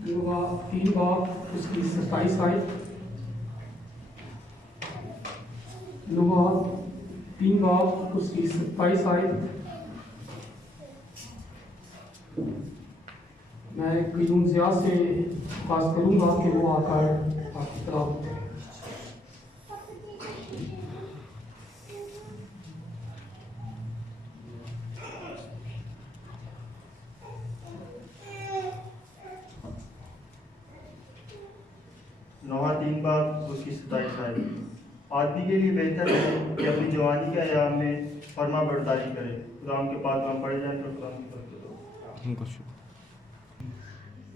लुगा 3 बाब उसकी 27 आयत। लुगा 3 बाब उसकी 27 आयत। मैं क़यूम ज़िया से ख्वास करूँगा कि वो आकर आपकी तलावत करें। नवा 3 बाब उसकी 27 आयत। आदमी के लिए बेहतर है कि अपनी जवानी के अयाम में फरमा बरदारी करे। खुदा के पास हम पढ़े जाए तो खुदा की बरकत हो।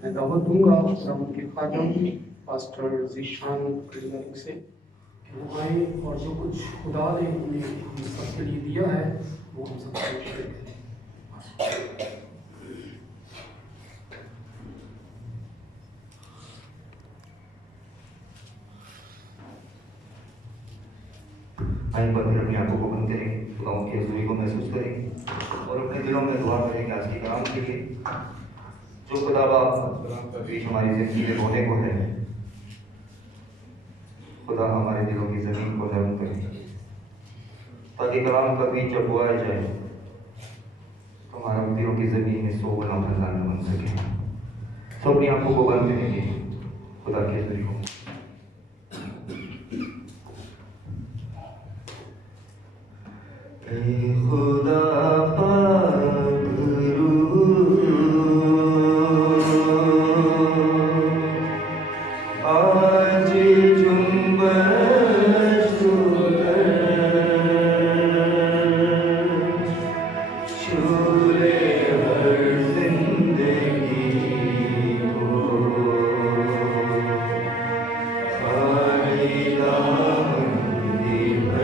मैं दावत दूंगा खुदावंद के खादम पास्टर ज़ीशान करीम से कि वो आए और जो कुछ खुदा ने हमें हम सबके लिए दिया है वो हम सबसे शेयर करें। आइन पर फिर अपनी आंखों को बंद करेंगे, खुदा की हज़ूरी को महसूस करेंगे और अपने दिलों में दुआ करेंगे आज के कलाम के लिए जो खुदा बाप बीच हमारी ज़िंदगी में बोने को है। खुदा हमारे दिलों की ज़मीन को नरम करे ताकि कलाम का बीज जब बोया जाए तो हमारा दिलों की ज़मीन में 100 गुना खजाना बन सके। तो अपनी आंखों को बंद करेंगे, खुदा की हज़ूरी को खुदा पाक आज जुम्बश छूले हर जिंदगी को खाली दामन भर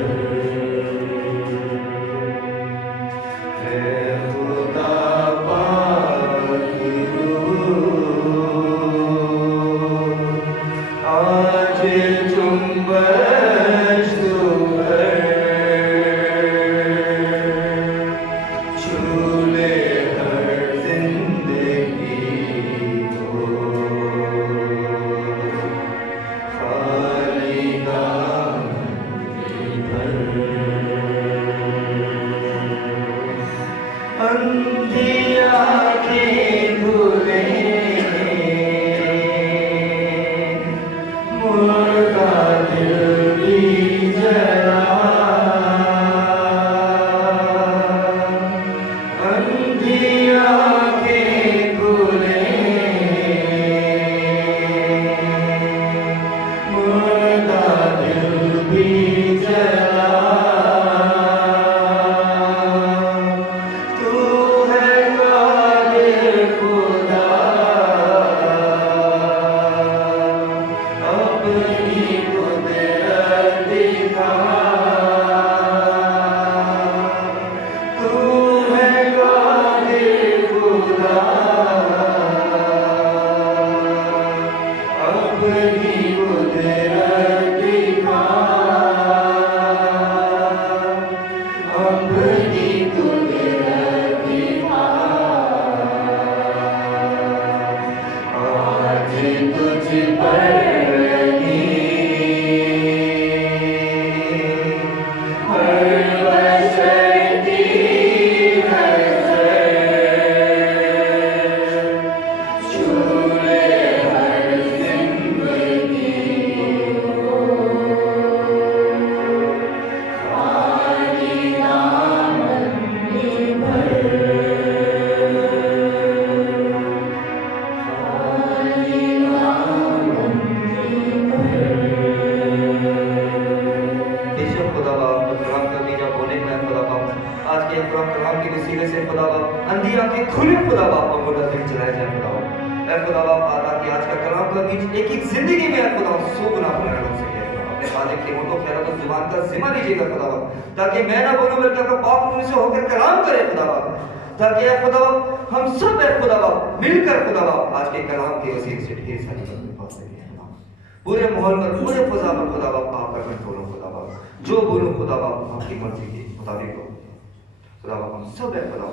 ताकि मैं ना बोलूं बल्कि आपका पाक मुझ से होकर कलाम करे खुदावा, ताकि खुदा हम सब खुदावा मिलकर खुदावा आज के कलाम के वसीले से ढेर सारी बातें पा सके। पूरे माहौल पर पूरे फजा पर खुदावा आपका कंट्रोल हो खुदावा, जो बोलूं खुदावा आपकी मर्जी के मुताबिक हो खुदावा। हम सब खुदावा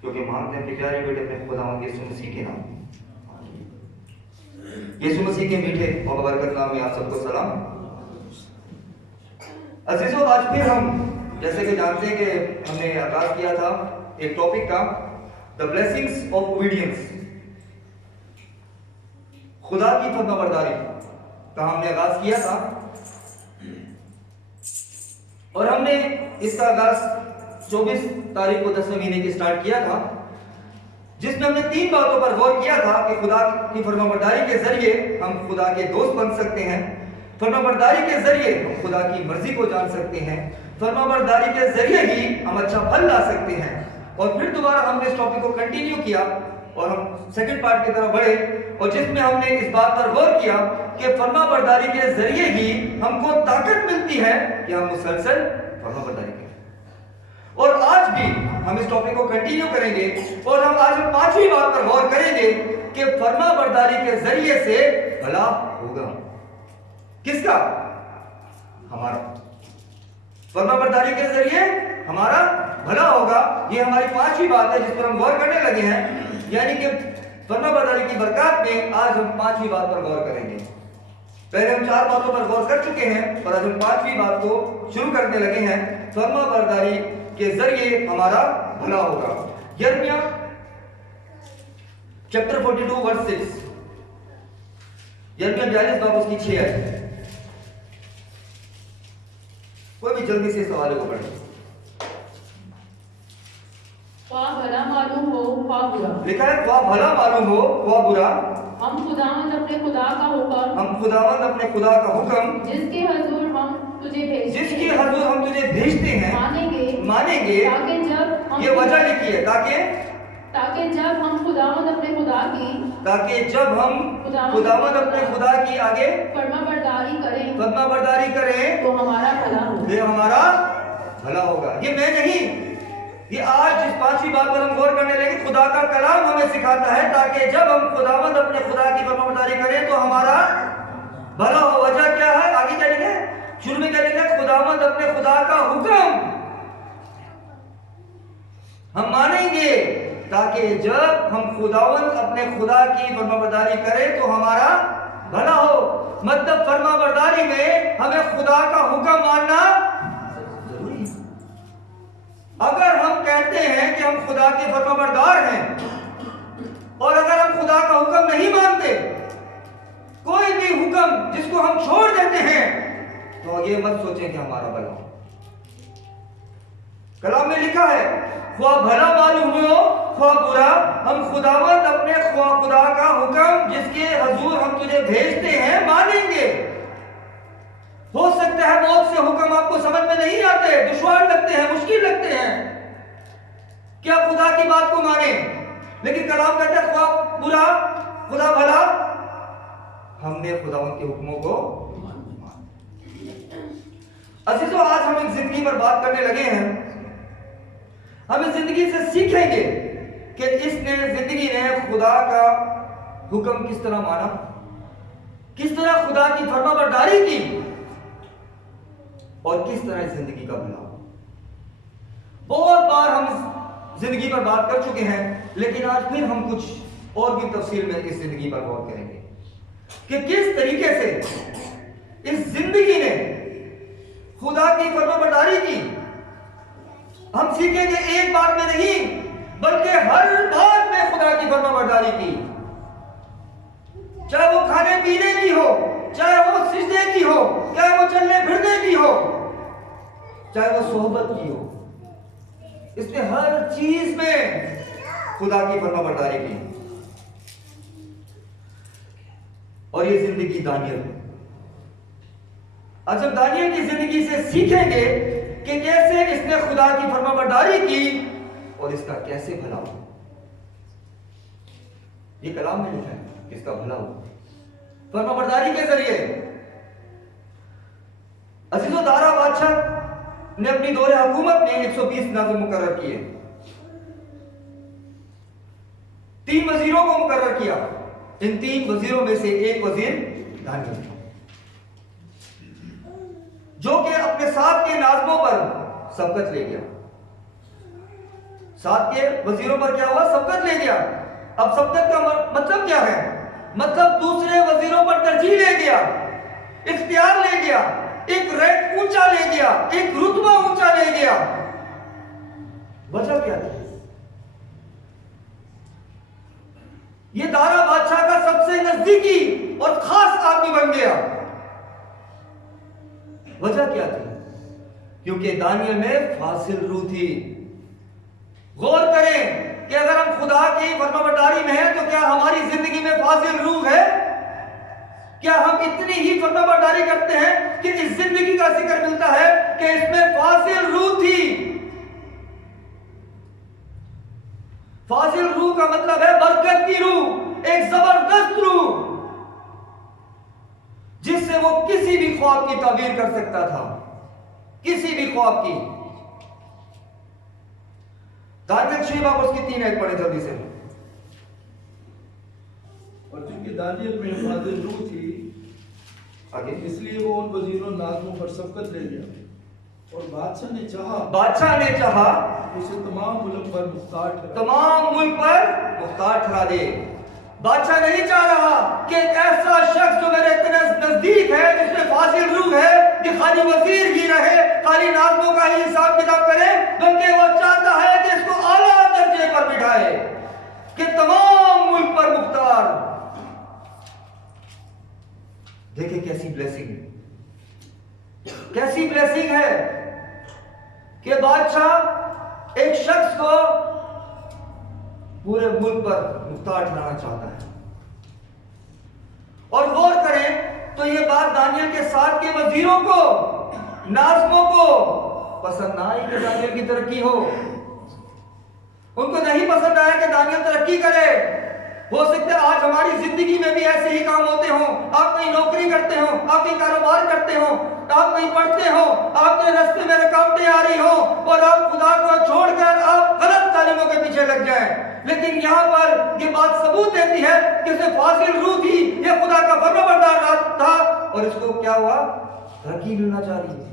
क्योंकि मानते हैं कि प्यारे बेटे अपने खुदावन के यीशु मसीह के नाम में यीशु मसीह के मीठे और बरकत नाम में आप सबको सलाम। अजीजों, आज फिर हम जैसे कि जानते हैं कि हमने आगाज किया था एक टॉपिक का, द ब्लेसिंग्स ऑफ ओबीडियंस, खुदा की फरमाबरदारी का हमने आगाज किया था। और हमने इसका आगाज 24 तारीख को 10वें महीने की स्टार्ट किया था, जिसमें हमने 3 बातों पर गौर किया था कि खुदा की फरमाबरदारी के जरिए हम खुदा के दोस्त बन सकते हैं, फरमाबरदारी के जरिए हम खुदा की मर्जी को जान सकते हैं, फरमाबरदारी के जरिए ही हम अच्छा फल ला सकते हैं। और फिर दोबारा हमने इस टॉपिक को कंटिन्यू किया और हम सेकंड पार्ट की तरफ बढ़े, और जिसमें हमने इस बात पर गौर किया कि फरमाबरदारी के जरिए ही हमको ताकत मिलती है कि हम मुसलसल फरमाबरदारी करें। और आज भी हम इस टॉपिक को कंटिन्यू करेंगे और हम आज 5वीं बात पर गौर करेंगे कि फरमाबरदारी के जरिए से भला होगा। किसका? हमारा। फरमाबरदारी के जरिए हमारा भला होगा, ये हमारी 5वीं बात है जिस पर हम गौर करने लगे हैं। यानी कि फरमाबरदारी की बरकत में आज हम 5वीं बात पर गौर करेंगे। पहले हम 4 बातों पर गौर कर चुके हैं और आज हम 5वीं बात को शुरू करने लगे हैं, फरमाबरदारी के जरिए हमारा भला होगा। यिर्मयाह चैप्टर 42 वर्स 6, यिर्मयाह 42 बाब उसकी 6 है। कोई भी जल्दी से सवाल को पढ़े। ख्वाह भला मालूम हो ख्वाह बुरा, लिखा है ख्वाह भला मालूम हो ख्वाह बुरा, हम खुदावंद अपने खुदा का हुक्म, हम खुदावंद अपने खुदा का हुक्म, जिसके हजूर हम तुझे भेजते जिसके हजूर हम तुझे भेजते हैं, मानेंगे। ताकि जब हम ये वजह लिखी है, ताकि जब हम खुदावंद अपने खुदा की, ताकि जब हम खुदावंद अपने खुदा की आगे फरमाबरदारी करें तो हमारा भला हो। ये हमारा भला होगा। ये मैं नहीं, ये आज जिस 5वीं बात पर हम गौर करने लगे, खुदा का कलाम हमें सिखाता है ताकि जब हम खुदावंद अपने खुदा की फरमाबरदारी करें तो हमारा भला हो। वजह क्या है? आगे क्या लिखा है? शुरू में क्या लिखा है? खुदावंद अपने खुदा का हुक्म हम मानेंगे ताकि जब हम खुदावंद अपने खुदा की फरमाबरदारी करें तो हमारा भला हो। मतलब फरमाबरदारी में हमें खुदा का हुक्म मानना जरूरी है। अगर हम कहते हैं कि हम खुदा के फरमाबरदार हैं और अगर हम खुदा का हुक्म नहीं मानते, कोई भी हुक्म जिसको हम छोड़ देते हैं, तो ये मत सोचें कि हमारा भला हो। कलाम में लिखा है ख्वाह भला मालूम हो ख्वाह बुरा, हम खुदावंद अपने खुदा का हुक्म, जिसके हजूर हम तुझे भेजते हैं, मानेंगे। हो सकता है बहुत से हुक्म आपको समझ में नहीं आते, दुश्वार लगते हैं, मुश्किल लगते हैं कि आप खुदा की बात को माने, लेकिन कलाम कहता है ख्वाह बुरा खुदा भला, हमने खुदावंद के हुक्मों को माना। अजीजों, आज हम एक जिंदगी पर बात करने लगे हैं। हम इस जिंदगी से सीखेंगे कि इसने जिंदगी ने खुदा का हुक्म किस तरह माना, किस तरह खुदा की फरमाबरदारी की और किस तरह इस जिंदगी का भला। बहुत बार हम जिंदगी पर बात कर चुके हैं, लेकिन आज फिर हम कुछ और भी तफसील में इस जिंदगी पर गौर करेंगे कि किस तरीके से इस जिंदगी ने खुदा की फरमाबरदारी की। हम सीखेंगे एक बात में नहीं, बल्कि हर बात में खुदा की फरमाबरदारी की, चाहे वो खाने पीने की हो, चाहे वो सिजदे की हो, चाहे वो चलने फिरने की हो, चाहे वो सोहबत की हो। इसने हर चीज में खुदा की फरमाबरदारी की। और ये जिंदगी दानियल है। आज हम दानियल की जिंदगी से सीखेंगे कि कैसे इसने खुदा की फरमाबरदारी की और इसका कैसे भला हो। ये कलाम में लिखा है, इसका भला हो फरमाबरदारी के जरिए। अजीजों, दारा बादशाह ने अपनी दौरे हुकूमत में 120 नाज़िम मुकर्रर किए, 3 वजीरों को मुकर्रर किया। इन 3 वजीरों में से एक वजीर दानियल था, जो कि अपने साथ के नाज़िमों पर सबकत ले गया। साथ के वजीरों पर क्या हुआ? सबकत ले गया। अब सबकत का मतलब क्या है? मतलब दूसरे वजीरों पर तरजीह ले गया, इख्तियार ले गया, एक रैंक ऊंचा ले गया, एक रुतबा ऊंचा ले गया। वजह क्या थी? ये दारा बादशाह का सबसे नजदीकी और खास आदमी बन गया। वजह क्या थी? क्योंकि दानियल में फासिल रूह थी। गौर करें कि अगर हम खुदा की फरमाबरदारी में हैं तो क्या हमारी जिंदगी में फासिल रूह है? क्या हम इतनी ही फरमाबरदारी करते हैं कि इस जिंदगी का जिक्र मिलता है कि इसमें फासिल रूह थी? फासिल रूह का मतलब है बरकत की रूह, एक जबरदस्त रूह जिससे वो किसी भी ख्वाब की ताबीर कर सकता था, किसी भी ख्वाब की। दानियल 6 बाब उसकी 3 आयत पढ़े जल्दी से। और चूंकि दानियल में फाजिल रूह थी, आगे इसलिए वो उन वजीरों नाज़मों पर सबकत ले गया और बादशाह ने चाहा उसे तमाम मुल्क पर मुख्तार ठहरा दे। बादशाह नहीं चाह रहा कि एक ऐसा शख्स जो मेरे इतने नजदीक है, जिसमें फासिल रूह है, कि खाली वजीर ही रहे, खाली नाज़मों का ही हिसाब किताब करे, बल्कि वो चाहता है कि इसको आला दर्जे पर बिठाए, कि तमाम मुल्क पर मुख्तार। देखिए कैसी ब्लेसिंग है, कैसी ब्लेसिंग है कि बादशाह एक शख्स को पूरे मुल्क पर मुख्तार ठहराना चाहता है। और गौर करें तो यह बात दानियल के साथ के वजीरों को, नाज़मों को पसंद ना आई कि दानियल की तरक्की हो। उनको नहीं पसंद आया कि दानियल तरक्की करे। हो सकता है आज हमारी जिंदगी में भी ऐसे ही काम होते हो। आप कहीं नौकरी करते हो, आप कहीं कारोबार करते हो, आप कहीं पढ़ते हो, आपके रास्ते में रुकावटें आ रही हो और आप खुदा को छोड़कर आप गलत तालीमों के पीछे लग जाएं। लेकिन यहाँ पर ये बात सबूत देती है कि इसे फासिल रूह थी, ये खुदा का फरमाबरदार था और इसको क्या हुआ? तरक्की मिलना चाह रही थी।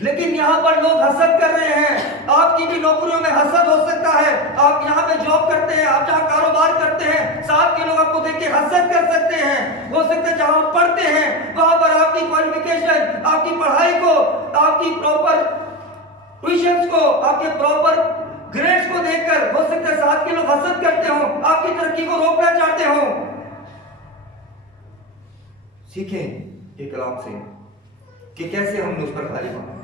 लेकिन यहाँ पर लोग हसद कर रहे हैं। आपकी भी नौकरियों में हसद हो सकता है। आप यहाँ पे जॉब करते हैं, आप जहाँ कारोबार करते हैं, साथ के लोग आपको देख के हसद कर सकते हैं। हो सकता है जहाँ आप पढ़ते हैं वहां पर आपकी क्वालिफिकेशन, आपकी पढ़ाई को, आपकी प्रॉपर ट्यूशंस को, आपके प्रॉपर ग्रेड्स को देखकर हो सकता है साथ के लोग हसद करते हो, आपकी तरक्की को रोकना चाहते हो। सीखें ये कलाम से कि कैसे हमने उस पर गालिब आना।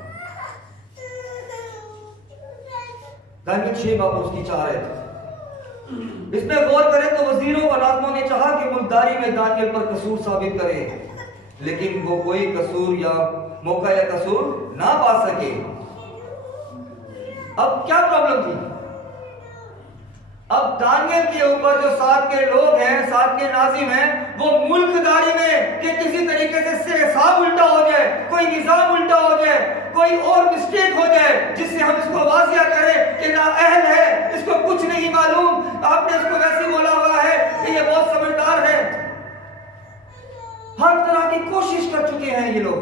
दानियल 6 बाब उसकी 4 आयत। इसमें गौर करें तो वजीरों और नाज़मों ने चाहा कि मुल्कदारी में दानियल पर कसूर साबित करें, लेकिन वो कोई कसूर या मौका या कसूर ना पा सके। अब क्या प्रॉब्लम थी? अब दानियल के ऊपर जो साथ के लोग हैं, साथ के नाज़िम हैं, वो मुल्कदारी में कि किसी तरीके से हिसाब उल्टा हो जाए, कोई निजाम उल्टा हो जाए, कोई और मिस्टेक हो जाए जिससे हम इसको वाजिया करें कि ना अहल है, इसको कुछ नहीं मालूम, आपने इसको वैसे बोला हुआ है कि ये बहुत समझदार है। हर तरह की कोशिश कर चुके हैं ये लोग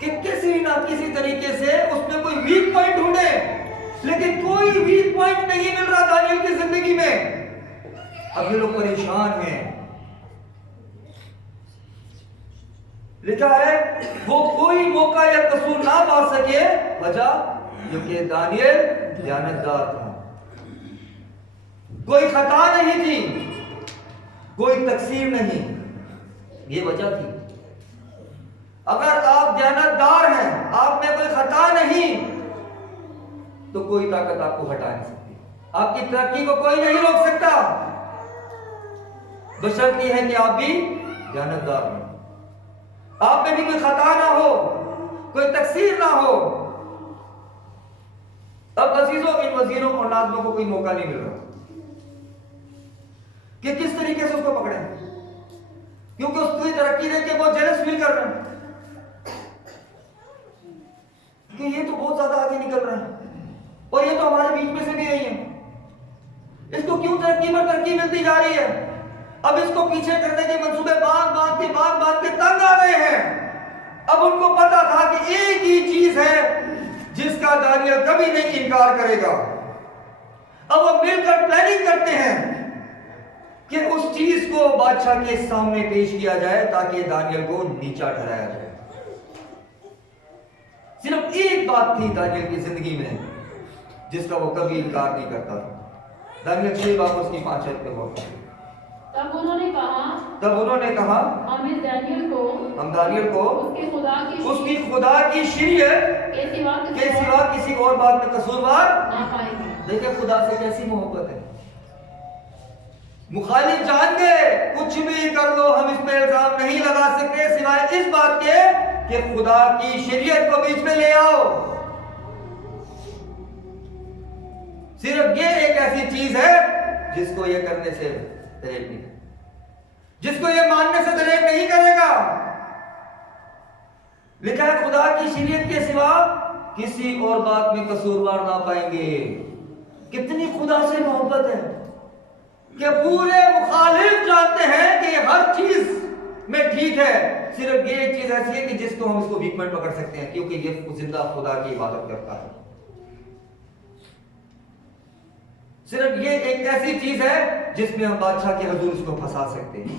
कि किसी ना किसी तरीके से उसमें कोई वीक पॉइंट ढूंढे, लेकिन कोई वीक पॉइंट नहीं मिल रहा दानियल की जिंदगी में। अब ये लोग परेशान हैं। लिखा है वो कोई मौका या कसूर ना पा सके, वजह क्योंकि दानियल दयानतदार था, कोई खता नहीं थी, कोई तकसीर नहीं, ये वजह थी। अगर आप दयानतदार हैं, आप में कोई खता नहीं, तो कोई ताकत आपको हटा नहीं सकती, आपकी तरक्की को कोई नहीं रोक सकता। बशर्त यह है कि आप भी दयानतदार हो, आप में भी कोई खता ना हो, कोई तकसीर ना हो। अब अजीजों, इन वजीरों और नाज़मों को कोई मौका नहीं मिल रहा कि किस तरीके से उसको पकड़े, क्योंकि उसकी तरक्की देख के बहुत जेलस फील कर रहे हैं कि ये तो बहुत ज्यादा आगे निकल रहा है और ये तो हमारे बीच में से भी नहीं है, इसको क्यों तरक्की पर तरक्की मिलती जा रही है। अब इसको पीछे करने के मंसूबे बांध के तंग आ गए हैं। अब उनको पता था कि एक ही चीज है जिसका दानियल कभी नहीं इनकार करेगा। अब वो मिलकर प्लानिंग करते हैं को बादशाह के सामने पेश किया जाए ताकि दानियल को नीचा ठहराया जाए। सिर्फ एक बात थी दानियल की जिंदगी में जिसका वो कभी इनकार नहीं करता था। दानियल 6 बाब उसकी 5 आयत पे बोलता है। तब उन्होंने कहा हम दानियल को उसकी खुदा की शरीयत के सिवा किसी और बात में कसूरवार ना पाएंगे। देखिए खुदा से कैसी मोहब्बत है। मुखालिफ जान गए कुछ भी कर लो हम इस पे इल्जाम नहीं लगा सकते सिवाय इस बात के कि खुदा की शरीयत को बीच में ले आओ। सिर्फ ये एक ऐसी चीज है जिसको ये करने से दरेक नहीं, जिसको ये मानने से दरेक नहीं करेगा। लिखा है खुदा की शरीयत के सिवा किसी और बात में कसूरवार ना पाएंगे। कितनी खुदा से मोहब्बत है कि पूरे मुखालिफ जानते हैं कि हर चीज में ठीक है, सिर्फ ये एक चीज ऐसी है कि जिसको हम इसको वीक पॉइंट पकड़ सकते हैं क्योंकि ये जिंदा खुदा की इबादत करता है। सिर्फ ये एक ऐसी चीज है जिसमें हम बादशाह के हुजूर इसको फंसा सकते हैं।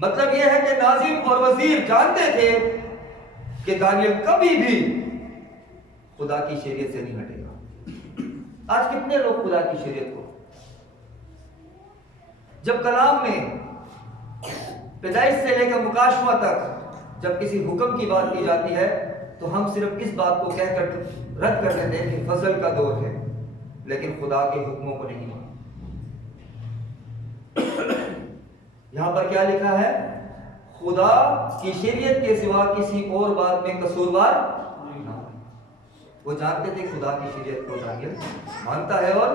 मतलब यह है कि नाजिम और वजीर जानते थे कि दानियल कभी भी खुदा की शरीयत से नहीं हटेगा। आज कितने लोग खुदा की शरीयत को, जब कलाम में पैदाइश से लेकर मुकाशवा तक जब किसी हुक्म की बात की जाती है तो हम सिर्फ इस बात को कहकर रद्द कर देते हैं कि फजल का दौर है, लेकिन खुदा के हुक्मों को नहीं मानते। यहां पर क्या लिखा है? खुदा की शरीयत के सिवा किसी और बात में कसूरवार ना। वो जानते थे खुदा की शरीयत को दानियल मानता है और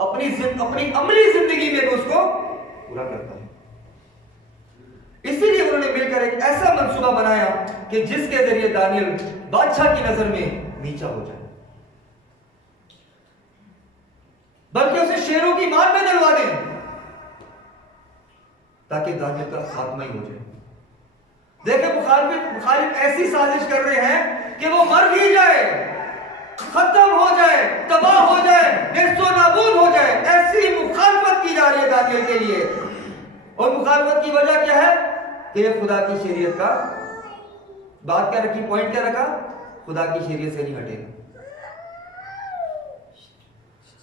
अपनी अमली जिंदगी में भी उसको पूरा करता है। इसीलिए उन्होंने मिलकर एक ऐसा मंसूबा बनाया कि जिसके जरिए दानियल बादशाह की नजर में नीचा हो जाए, बल्कि उसे शेरों की मार में डलवा दें ताकि दानियल का खात्मा ही हो जाए। देखिए मुखालिफ ऐसी साजिश कर रहे हैं कि वो मर भी जाए, खत्म हो जाए, तबाह हो जाए, नेस्तो नाबूद हो जाए। ऐसी मुखालफत की जा रही है दानियल के लिए। और मुखालफत की वजह क्या है कि ये खुदा की शरीयत का बात क्या रखी, पॉइंट क्या रखा? खुदा की शरीयत से नहीं हटेगा।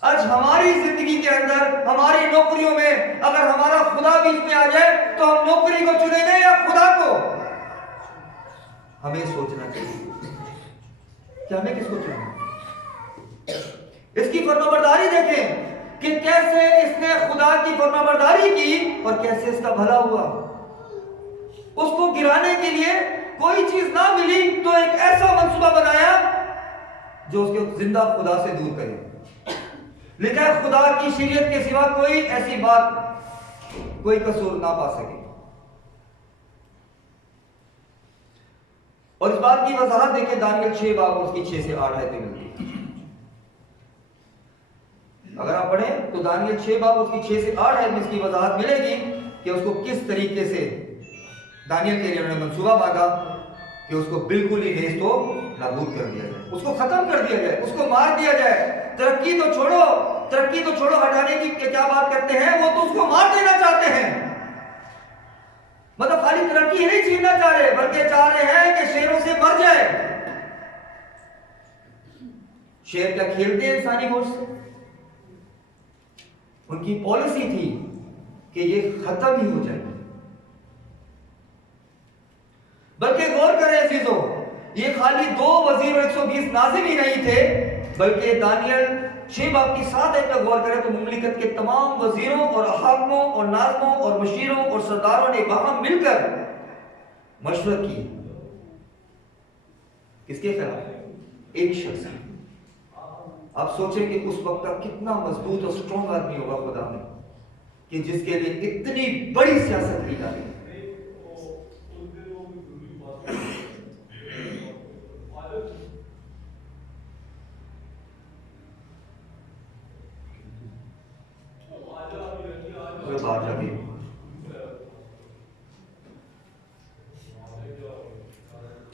आज हमारी जिंदगी के अंदर, हमारी नौकरियों में अगर हमारा खुदा बीच में आ जाए तो हम नौकरी को चुनेंगे या खुदा को? हमें सोचना चाहिए कि हमें किसको चुनना। इसकी फरमाबरदारी देखें कि कैसे इसने खुदा की फरमाबरदारी की और कैसे इसका भला हुआ। उसको गिराने के लिए कोई चीज ना मिली तो एक ऐसा मंसूबा बनाया जो उसके जिंदा खुदा से दूर करे। लिखा है खुदा की शरीयत के सिवा कोई ऐसी बात, कोई कसूर ना पा सके। और इस बात की वजाहत देखिए दानियल 6 बाब उसकी 6 से 8 आयतें मिलती है। अगर आप पढ़ें तो दानियल 6 बाब उसकी 6 से 8 आयत में इसकी वजाहत मिलेगी कि उसको किस तरीके से दानियल के लिए उन्होंने मंसूबा मांगा कि उसको बिल्कुल ही नेस्तो नाबूद कर दिया जाए, उसको खत्म कर दिया जाए, उसको मार दिया जाए। तरक्की तो छोड़ो, हटाने की क्या बात करते हैं, वो तो उसको मार देना चाहते हैं। मतलब खाली तरक्की ही नहीं छीनना चाह रहे, बल्कि चाह रहे हैं कि शेरों से मर जाए। शेर क्या खेलते हैं इंसानी गोश्त से? उनकी पॉलिसी थी कि ये खत्म ही हो जाए। बल्कि गौर करें अजीजों, ये खाली 2 वजीर और 120 नाजिम ही नहीं थे, बल्कि दानियल 6 बाब की 7 आयत में गौर करें तो मुमलिकत के तमाम वजीरों और हाकिमों और नाज़मों और मशीरों और सरदारों ने बाहम मिलकर मशवरत की। किसके खिलाफ? एक शख्स। आप सोचें कि उस वक्त का कितना मजबूत और स्ट्रॉन्ग आदमी होगा खुदा में कि जिसके लिए इतनी बड़ी सियासत की जा रही है।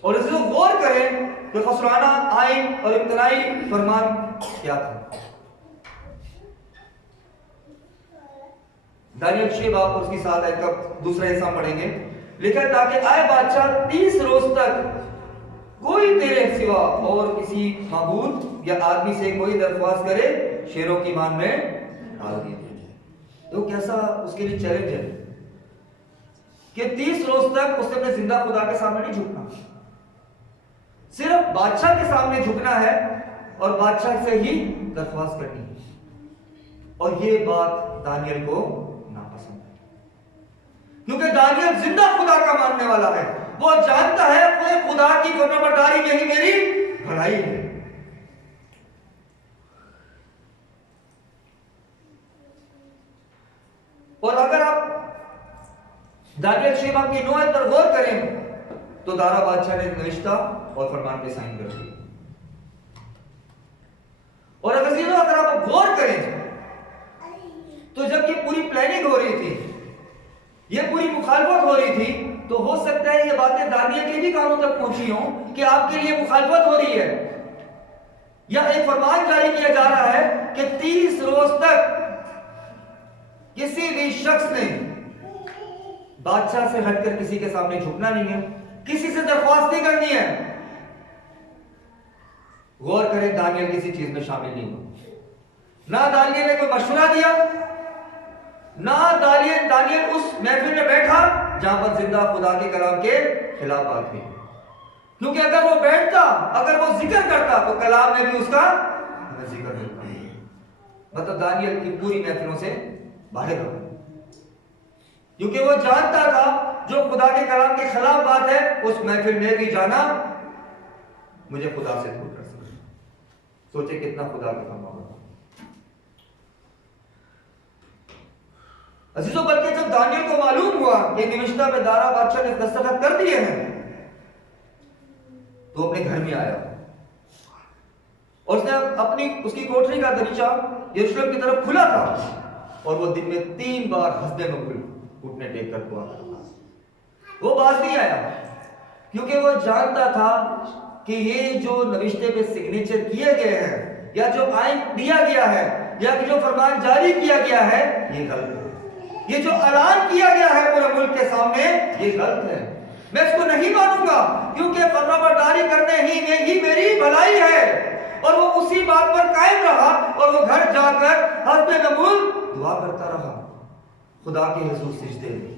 और इसको गौर करें कि खसराना आइन और इम्तनाई फरमान क्या था। दानियल 6 बाब और उसकी 7 आयत का दूसरा हिस्सा पढ़ेंगे। लिखा है, ताकि आए बादशाह 30 रोज तक कोई तेरे सिवा और किसी माबूद या आदमी से कोई दरख्वास्त करे, शेरों की मान में डाल दिया जाए। तो कैसा उसके लिए चैलेंज है कि 30 रोज तक उसने अपने जिंदा खुदा के सामने नहीं झुकना, सिर्फ बादशाह के सामने झुकना है और बादशाह से ही दरख्वास्त करनी है। और ये बात दानियल को नापसंद है, क्योंकि दानियल जिंदा खुदा का मानने वाला है। वो जानता है कि खुदा की फरमाबरदारी में ही मेरी भलाई है। और अगर आप दानियल 6 बाब की 9 आयत पर गौर करें तो दारा बादशाह ने नविश्ता और फरमान पे साइन कर दिया। और अगर आप गौर करें तो जब ये पूरी प्लानिंग हो रही थी, ये पूरी मुखालफत हो रही थी, तो हो सकता है ये बातें दानियल के भी कानों तक पहुंची हों कि आपके लिए मुखालफत हो रही है, या एक फरमान जारी किया जा रहा है कि 30 रोज तक किसी भी शख्स ने बादशाह से हटकर किसी के सामने झुकना नहीं है, किसी से दरख्वास्त नहीं करनी है। गौर करें, दानियल किसी चीज में शामिल नहीं हुआ। ना दानियल ने कोई मशवरा दिया, ना दानियल उस महफिल में बैठा जहां पर जिंदा खुदा के कलाम के खिलाफ बात हुई, क्योंकि अगर वो बैठता, अगर वो जिक्र करता तो कलाम में भी उसका जिक्र होता। मतलब दानियल की पूरी महफिलों से बाहर रहा, क्योंकि वो जानता था जो खुदा के कलाम के खिलाफ बात है उस महफिल में भी जाना मुझे खुदा से दूर कर सकता। सोचे कितना खुदा का फरमा होगा। अजीजों, बल्कि जब दानियल को मालूम हुआ कि निविश्ता में दारा बादशाह ने दस्तखत कर दिए हैं, तो अपने घर में आया और उसने उसकी कोठरी का दरीचा यरूशलेम की तरफ खुला था और वो दिन में 3 बार हंसने मगुल घुटने टेक कर दुआ करता। वो बात नहीं आया, क्योंकि वो जानता था कि ये जो नविश्ते पे सिग्नेचर किए गए हैं, या जो आइन दिया गया है, या जो फरमान जारी किया गया है, ये गलत है। ये जो ऐलान किया गया है पूरे मुल्क के सामने, ये गलत है। मैं इसको नहीं मानूंगा, क्योंकि फरमाबरदारी करने ही में ही मेरी भलाई है। और वो उसी बात पर कायम रहा और वो घर जाकर हस्बे मकबूल दुआ करता रहा खुदा के हुजूर सिजदे में।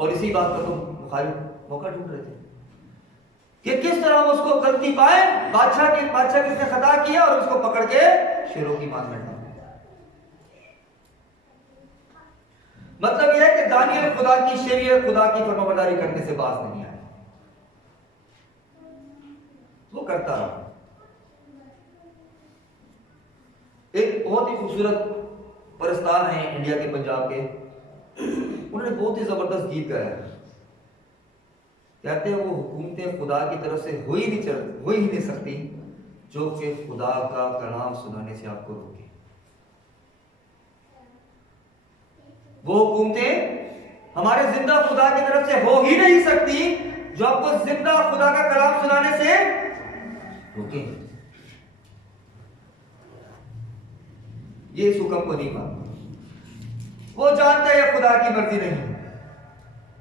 और इसी बात पर तो मुखालिफ मौका ढूंढ रहे थे कि किस तरह वो उसको गलती पाए। बादशाह किसने खता किया और उसको पकड़ के शेरों की मान में डाल। मतलब यह है कि दानियल खुदा की शरीयत, खुदा की फरमाबरदारी करने से बाज नहीं आया, वो करता रहा। एक बहुत ही खूबसूरत परस्तार हैं इंडिया के, पंजाब के, उन्होंने बहुत ही जबरदस्त गीत गाया है। कहते हैं वो हुकूमतें खुदा की तरफ से हो ही नहीं सकती जो कि खुदा का कलाम सुनाने से आपको रोके। वो हुकूमतें हमारे जिंदा खुदा की तरफ से हो ही नहीं सकती जो आपको जिंदा खुदा का कलाम सुनाने से रोके। ये इस हुक्म को नहीं मानता। वो जानता है ये खुदा की मर्जी नहीं,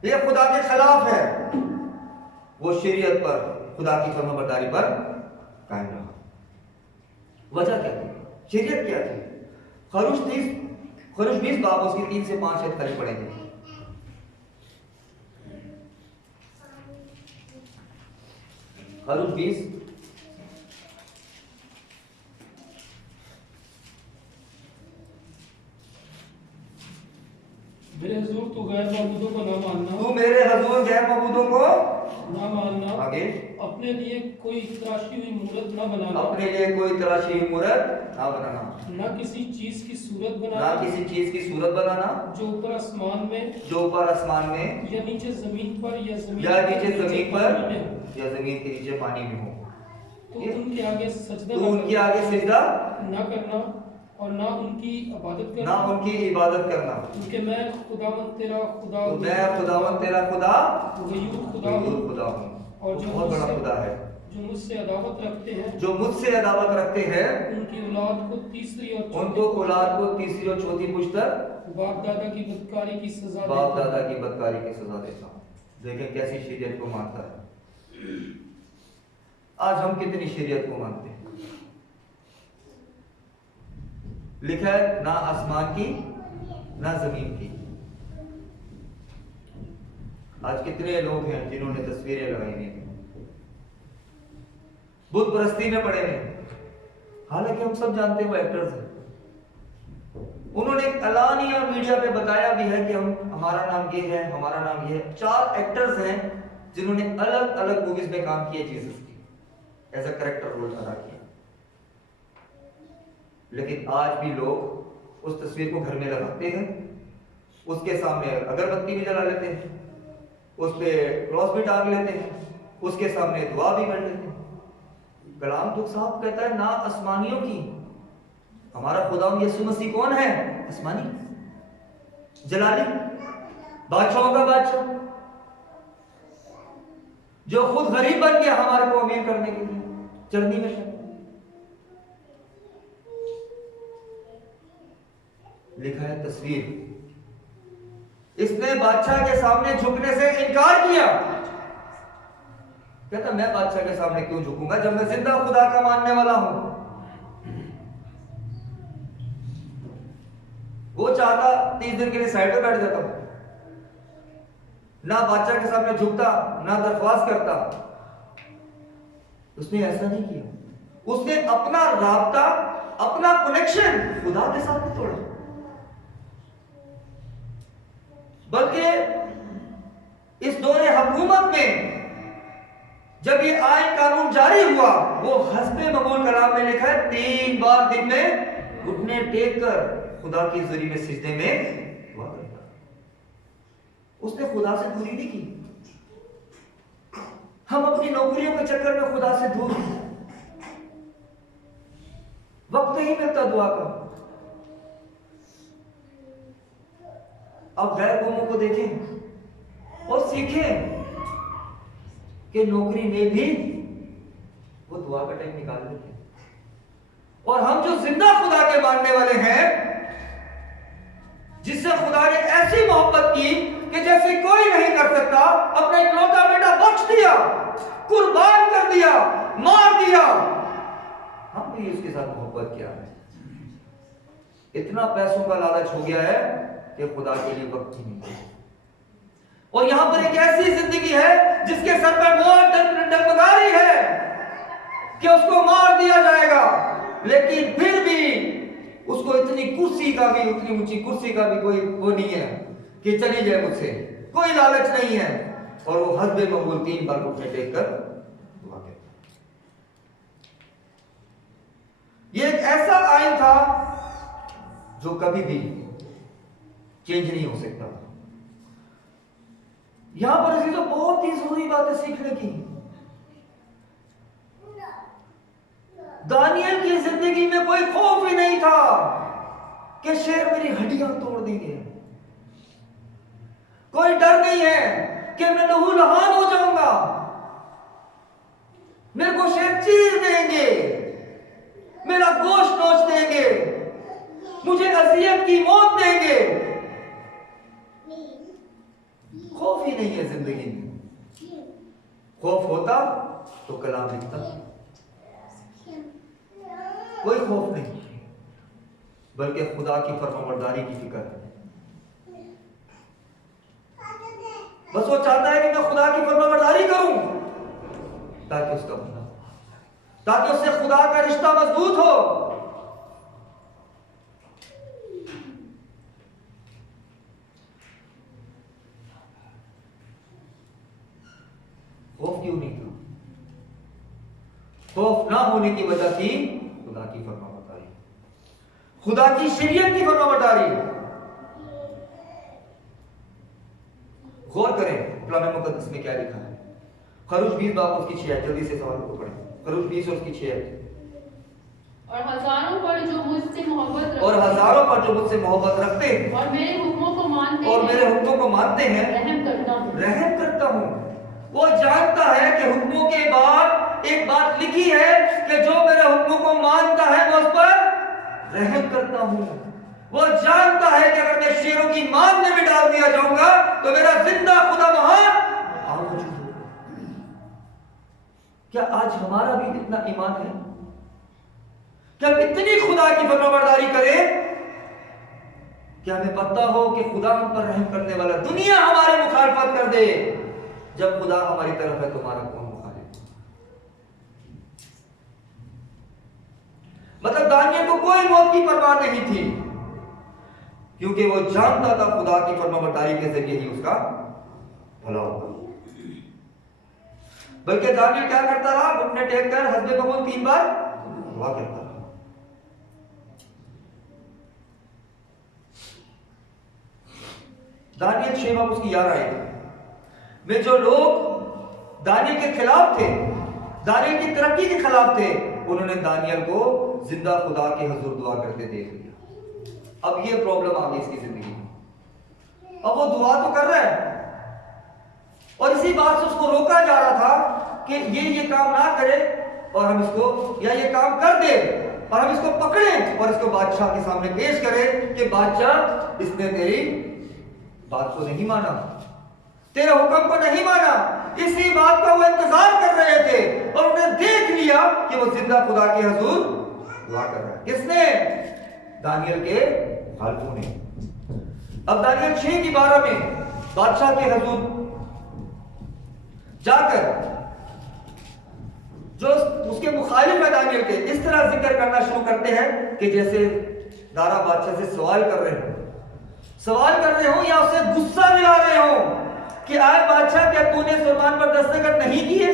ये खुदा के खिलाफ है। वो शरीयत पर, खुदा की फरमाबरदारी पर कायम रहा। वजह क्या थी? शरीयत क्या थी? खरूज 20 बाब उसकी 3 से 5 आयत खाली पढ़ेंगे। खरूज 20 मेरे हुजूर तू गैर मबूदों को न मानना, तू मेरे हुजूर गैर मबूदों को न मानना, आगे अपने लिए कोई तराशी हुई मूरत न बनाना, अपने लिए कोई तराशी हुई मूरत ना बनाना, न किसी चीज की सूरत ना बनाना, किसी चीज की सूरत बनाना जो ऊपर आसमान में या नीचे जमीन पर या जमीन पर या जमीन के नीचे पानी में हो, तो उनके आगे सजदा न करना और ना उनकी इबादत करना, क्योंकि मैं खुदावंद तेरा खुदा तो मैं खुदावंद तेरा खुदा गयूर खुदा गयूर हूँ, खुदा हूँ। और जो बहुत बड़ा खुदा है, जो मुझसे अदावत रखते हैं उनकी औलाद को तीसरी और उनको औलाद को तीसरी और चौथी पुश्त बाप दादा की बदकारी की सजा देता हूँ। देखें कैसी शरीयत को मानता है। आज हम कितनी शरीयत को मानते हैं। लिखा है ना आसमान की ना जमीन की। आज कितने लोग हैं जिन्होंने तस्वीरें लगाई हैं, बुत परस्ती में पड़े हैं, हालांकि हम सब जानते हैं वो एक्टर्स हैं। उन्होंने एलानिया मीडिया पे बताया भी है कि हमारा नाम ये है, हमारा नाम ये है। 4 एक्टर्स हैं जिन्होंने अलग अलग मूवीज में काम किया जीसस की, एज अ कैरेक्टर रोल अदा किया। लेकिन आज भी लोग उस तस्वीर को घर में लगाते हैं, उसके सामने अगरबत्ती भी जला लेते हैं, उस पे क्रॉस भी टांग लेते हैं, उसके सामने दुआ भी कर लेते हैं। कलाम तो साहब कहता है ना आसमानियों की, हमारा खुदा यीशु मसीह कौन है? आसमानी, जलाली, बादशाहों का बादशाह, जो खुद गरीब बन गया हमारे को अमीर करने के लिए चरनी में। लिखा है तस्वीर, इसने बादशाह के सामने झुकने से इनकार किया। कहता मैं बादशाह के सामने क्यों झुकूंगा जब मैं जिंदा खुदा का मानने वाला हूं। वो चाहता 30 दिन के लिए साइड पे बैठ जाता, ना बादशाह के सामने झुकता, ना दरख्वास्त करता। उसने ऐसा नहीं किया। उसने अपना राब्ता, अपना कनेक्शन खुदा के साथ तोड़ा। बल्कि इस दौरे हुकूमत में जब ये आयन कानून जारी हुआ, वो हस्बे मकबूल कलाम में लिखा है 3 बार दिन में घुटने टेक कर खुदा की ज़रिए में सिजदे में दुआ करता। उसने खुदा से दूरी नहीं की। हम अपनी नौकरियों के चक्कर में खुदा से दूर, वक्त नहीं मिलता दुआ का। अब गैर कौमों को देखें और सीखें कि नौकरी में भी वो दुआ का टाइम निकाल लेते हैं। और हम जो जिंदा खुदा के मानने वाले हैं, जिससे खुदा ने ऐसी मोहब्बत की कि जैसे कोई नहीं कर सकता, अपना इकलौता बेटा बख्श दिया, कुर्बान कर दिया, मार दिया, हम भी उसके साथ मोहब्बत किया है। इतना पैसों का लालच हो गया है कि खुदा के लिए वक्त ही नहीं है। और यहां पर एक ऐसी जिंदगी है जिसके सर पर मौत डगमगा रही है कि उसको मार दिया जाएगा, लेकिन फिर भी उसको इतनी कुर्सी का भी, उतनी ऊंची कुर्सी का भी कोई वो नहीं है कि चली जाए मुझसे, कोई लालच नहीं है। और वो हस्बे मकबूल 3 बार घुटने टेक कर दुआ करता। ये एक ऐसा आयन था जो कभी भी चेंज नहीं हो सकता। यहां पर तो बहुत ही जरूरी बात है सीखने की। दानियल की जिंदगी में कोई खौफ ही नहीं था कि शेर मेरी हड्डियां तोड़ देंगे, कोई डर नहीं है कि मैं लहूलुहान हो जाऊंगा, मेरे को शेर चीर देंगे, मेरा गोश्त नोच देंगे, मुझे अजियत की मौत देंगे। खौफ ही नहीं है जिंदगी में। खौफ होता तो कलाम लिखता। कोई खौफ नहीं, बल्कि खुदा की फरमाबरदारी की फिक्र है। बस वो चाहता है कि मैं खुदा की फरमाबरदारी करूं ताकि उसका बंदा, ताकि उससे खुदा का रिश्ता मजबूत हो। खौफ क्यों नहीं था? खौफ ना होने की वजह थी खुदा की फरमाबरदारी, खुदा की शरीयत की फरमाबरदारी। गौर करें कलाम मुकद्दस में क्या लिखा है। खरूज 20 बाब उसकी 6, जल्दी से सवाल को पढ़ें। खरूज 20 और उसकी 6। और हजारों पर जो मुझसे मोहब्बत रखते हैं और मेरे हुक्मों को मानते हैं, रहम करता हूं। वो जानता है कि हुक्मों के बाद एक बात लिखी है कि जो मेरे हुक्मों को मानता है मैं उस पर रहम करता हूं। वो जानता है कि अगर मैं शेरों की मांगने में डाल दिया जाऊंगा तो मेरा जिंदा खुदा वहां आ मौजूद होगा। क्या आज हमारा भी इतना ईमान है? क्या हम इतनी खुदा की फरमाबरदारी करें कि हमें पता हो कि खुदा हम पर रहम करने वाला, दुनिया हमारी मुखालफत कर दे, जब खुदा हमारी तरफ है तुम्हारा कौन मुखालिफ? मतलब दानियल को कोई मौत की परवाह नहीं थी, क्योंकि वो जानता था खुदा की फरमाबरदारी के जरिए ही उसका भला होगा। बल्कि दानियल क्या करता रहा? घुटने टेक कर हस्बे कबूल 3 बार दुआ करता रहा। दानियल 6 बाब उसकी 11 आयत में जो लोग दानियल के खिलाफ थे, दानियल की तरक्की के खिलाफ थे, उन्होंने दानियल को जिंदा खुदा के हुजूर दुआ करते देख लिया। अब ये प्रॉब्लम आ गई इसकी जिंदगी में। अब वो दुआ तो कर रहा है और इसी बात से उसको रोका जा रहा था कि ये काम ना करे और हम इसको, या ये काम कर दे और हम इसको पकड़ें और इसको बादशाह के सामने पेश करें कि बादशाह, इसने तेरी बात को नहीं माना, तेरे हुक्म को नहीं माना। इसी बात का वो इंतजार कर रहे थे और उन्हें देख लिया कि वो जिंदा खुदा के हुजूर दुआ कर रहा है। किसने? दानियल के खालफों ने। अब दानियल 6 की 12 में बादशाह के हुजूर जाकर जो उसके मुखालिफ है दानियल के, इस तरह जिक्र करना शुरू करते हैं कि जैसे दारा बादशाह से सवाल कर रहे हो या उसे गुस्सा दिला रहे हो कि आए बादशाह, क्या तूने सुलेमान पर दस्तखत नहीं किए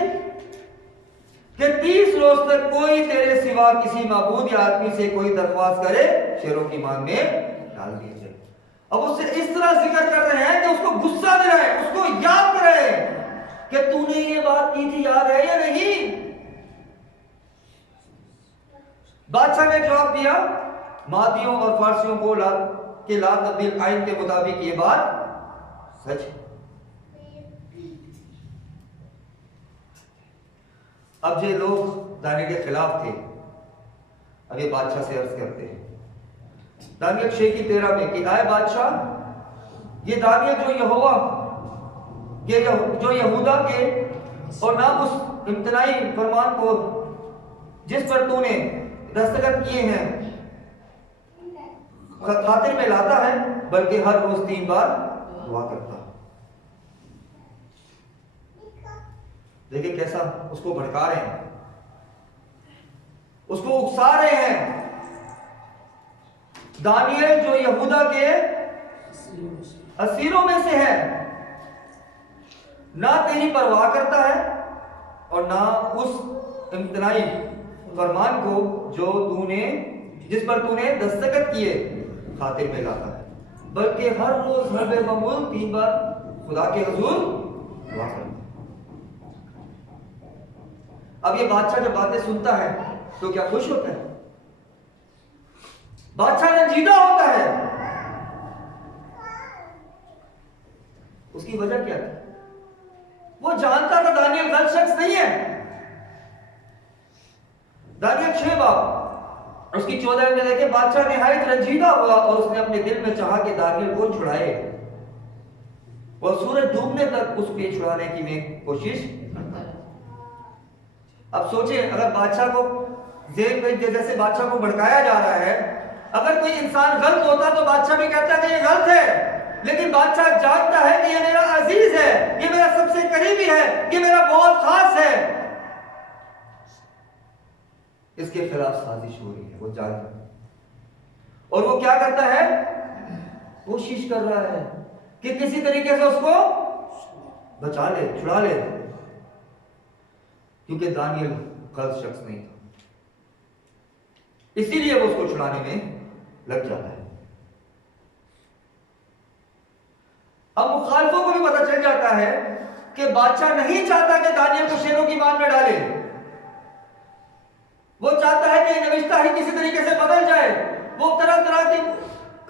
कि 30 रोज तक कोई तेरे सिवा किसी माबूद या आदमी से कोई दरख्वास्त करे शेरों की मांग में डाल दिया जाए। अब उससे इस तरह जिक्र कर रहे हैं कि उसको गुस्सा दिलाए, उसको याद कराए कि तूने ये बात की थी, याद है या नहीं? बादशाह ने जवाब दिया, मादियों और फारसियों को ला तब्दील आइन के मुताबिक ये बात सच है। अब ये लोग दानियल के खिलाफ थे। अब ये बादशाह से अर्ज करते हैं दानियल 6 की 13 में कि आए बादशाह, ये दानियल जो यहूदा के और नाम उस इम्तनाई फरमान को जिस पर तूने दस्तखत किए हैं खातिर में लाता है, बल्कि हर रोज 3 बार दुआ करता। देखिए कैसा उसको भड़का रहे हैं, उसको उकसा रहे हैं। दानियल जो यहूदा के असीरों में से है, ना तेरी परवाह करता है और ना उस इम्तनाई फरमान को जिस पर तूने दस्तखत किए खातिर में लाता है, बल्कि हर रोज हर बेमामूल 3 बार खुदा के हुजूर दुआ करता है। अब ये बादशाह जब बातें सुनता है तो क्या खुश होता है? बादशाह रंजीदा होता है। उसकी वजह क्या थी? वो जानता था दानियल गलत शख्स नहीं है। दानियल 6 बाब उसकी 14 में देखे, बादशाह निहायत रंजीदा हुआ और उसने अपने दिल में चाहा कि दानियल को छुड़ाए और सूरज डूबने तक उसको छुड़ाने की में कोशिश करता है। अब सोचिए, अगर बादशाह को जेल में जैसे बादशाह को भड़काया जा रहा है, अगर कोई इंसान गलत होता तो बादशाह भी कहता है कि ये गलत है, लेकिन बादशाह जानता है कि ये मेरा अजीज है, ये मेरा सबसे करीबी है, ये मेरा बहुत खास है, इसके खिलाफ साजिश हो रही है, वो जानता है। और वो क्या करता है? कोशिश कर रहा है कि किसी तरीके से उसको बचा ले, छुड़ा ले, क्योंकि दानियल गलत शख्स नहीं था, इसीलिए वो उसको छुड़ाने में लग जाता है। अब मुखालिफों को भी पता चल जाता है कि बादशाह नहीं चाहता कि दानियल को शेरों की मान में डाले। वो चाहता है कि नविश्ता ही किसी तरीके से बदल जाए। वो तरह तरह के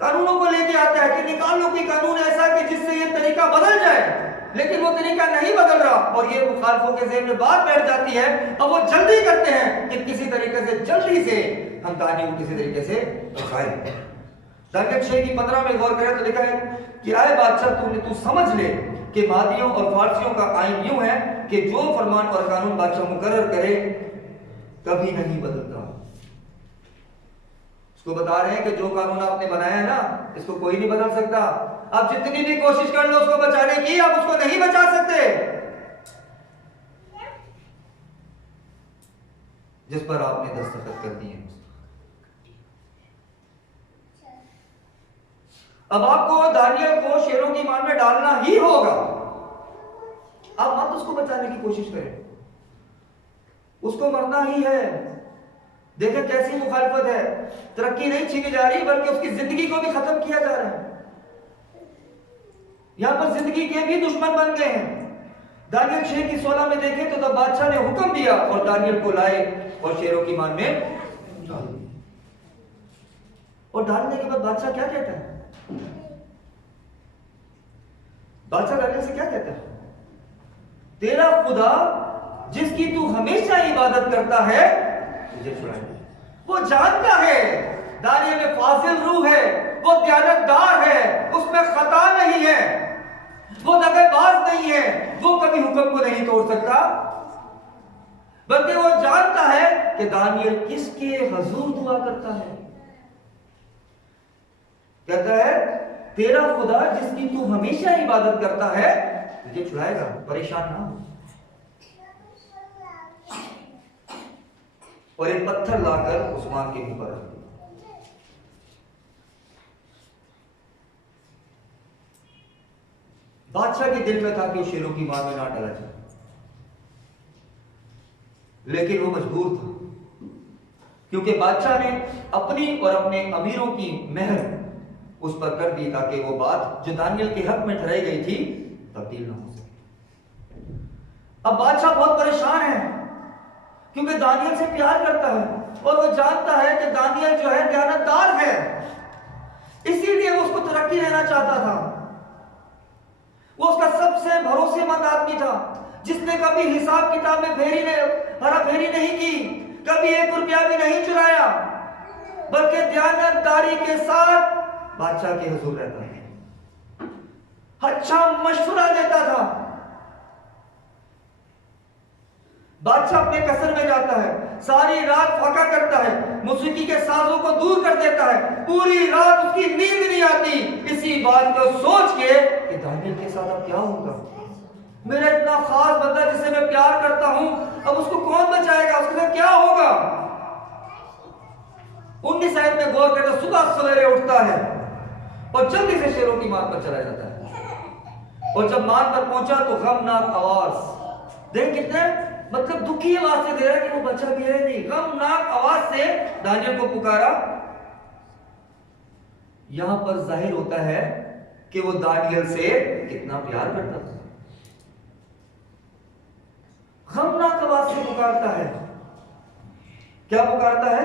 कानूनों को लेके आता है कि निकाल लो कोई कानून ऐसा कि जिससे ये तरीका बदल जाए। लेकिन वो तरीका नहीं बदल रहा, और ये मुखालफों के ज़हन में बात बैठ जाती है। अब वो जल्दी करते हैं कि किसी तरीके से जल्दी से हम दानियल को किसी तरीके से उठाएं। दानियल 6 की 15 में गौर करें तो लिखा है कि आए बादशाह, तू समझ ले कि मादियों और फारसियों का आईन यूं है कि जो फरमान और कानून बादशाह मुकर्रर करे कभी नहीं बदलता। उसको बता रहे हैं कि जो कानून आपने बनाया है ना, इसको कोई नहीं बदल सकता। आप जितनी भी कोशिश कर लो उसको बचाने की, आप उसको नहीं बचा सकते। जिस पर आपने दस्तखत कर दिए। अब आपको दानियल को शेरों की मान में डालना ही होगा। आप मत उसको बचाने की कोशिश करें, उसको मरना ही है। देखें कैसी मुखालफत है, तरक्की नहीं छीनी जा रही बल्कि उसकी जिंदगी को भी खत्म किया जा रहा है। यहां पर जिंदगी के भी दुश्मन बन गए हैं। दानियल 6 की 16 में देखें तो तब बादशाह ने हुक्म दिया और दानियल को लाए और शेरों की मान में डाल दिया। और डालने के बाद बादशाह क्या कहता है? बादशाह दानियल से क्या कहता है? तेरा खुदा जिसकी तू हमेशा इबादत करता है मुझे छुड़ाए। वो जानता है दानियल में फाजिल रूह है, वो दयानतदार है, उसमें खता नहीं है, वो दगाबाज नहीं है, वो कभी हुक्म को नहीं तोड़ सकता। बल्कि वो जानता है कि दानियल किसके हुजूर दुआ करता है। कहता है तेरा खुदा जिसकी तू हमेशा इबादत करता है तुझे छुड़ाएगा, परेशान ना हो। और एक पत्थर लाकर उस्मान के मुंह पर रख दिया। बादशाह के दिल में था कि वो शेरों की मार में ना डाला जाए, लेकिन वो मजबूर था क्योंकि बादशाह ने अपनी और अपने अमीरों की मेहर उस पर कर दी ताकि वो बात जो दानियल के हक में ठहराई गई थी तब्दील ना हो सके। अब बादशाह बहुत परेशान है क्योंकि दानियल से प्यार करता है और वो जानता है कि दानियल जो है दयानतदार है, इसीलिए वो उसको तरक्की देना चाहता था। वो उसका सबसे भरोसेमंद आदमी था जिसने कभी हिसाब किताब में हेराफेरी नहीं की, कभी 1 रुपया भी नहीं चुराया, बल्कि दयानतदारी के साथ बादशाह के हुजूर रहता है, अच्छा मशवरा देता था। बादशाह अपने कसर में जाता है, सारी रात फाका करता है, मौसीकी के साजों को दूर कर देता है, पूरी रात उसकी नींद नहीं आती इसी बात को सोच के कि दानियल के साथ अब क्या होगा। मेरा इतना खास बंदा जिसे मैं प्यार करता हूं, अब उसको कौन बचाएगा, उसके साथ क्या होगा। 19 आयत में गौर करके सुबह सवेरे उठता है और जल्दी से शेरों की मान पर चला जाता है। और जब मान पर पहुंचा तो गमनाक आवाज, देख कितने मतलब दुखी आवाज से दे रहा है कि वो बच्चा भी है नहीं, गमनाक आवाज से दानियल को पुकारा। यहां पर जाहिर होता है कि वो दानियल से कितना प्यार करता था। गमनाक आवाज से पुकारता है, क्या पुकारता है?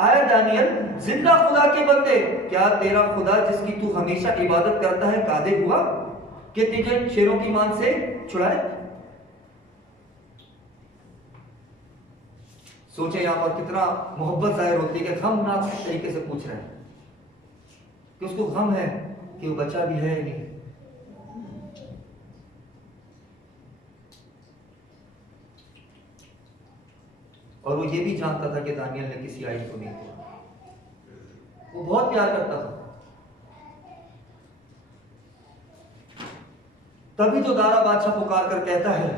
आए दानियल जिंदा खुदा के बंदे, क्या तेरा खुदा जिसकी तू हमेशा इबादत करता है कादिर हुआ कि तुझे शेरों की मान से छुड़ाए। सोचे यहां पर कितना मोहब्बत जाहिर होती है कि गमनाक तरीके से पूछ रहे हैं कि उसको गम है कि वो बच्चा भी है नहीं। और वो ये भी जानता था कि दानियल ने किसी आयत को नहीं तोड़ा, वो बहुत प्यार करता था। तभी तो दारा बादशाह पुकार कर कहता है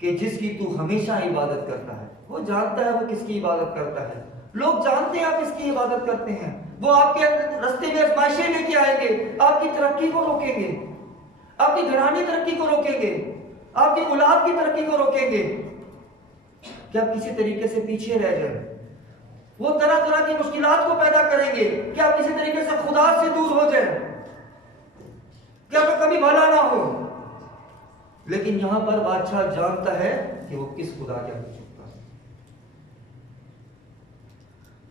कि जिसकी तू हमेशा इबादत करता है। वो जानता है वो किसकी इबादत करता है, लोग जानते हैं आप इसकी इबादत करते हैं। वो आपके रास्ते में आजमाइशें लेके आएंगे, आपकी तरक्की को रोकेंगे, आपकी घरानी तरक्की को रोकेंगे, आपकी औलाद की तरक्की को रोकेंगे कि आप किसी तरीके से पीछे रह जाए। वो तरह तरह की मुश्किलात को पैदा करेंगे कि आप किसी तरीके से खुदा से दूर हो जाए, कि आपका कभी भला ना हो। लेकिन यहां पर बादशाह जानता है कि वो किस खुदा के आगे झुकता है।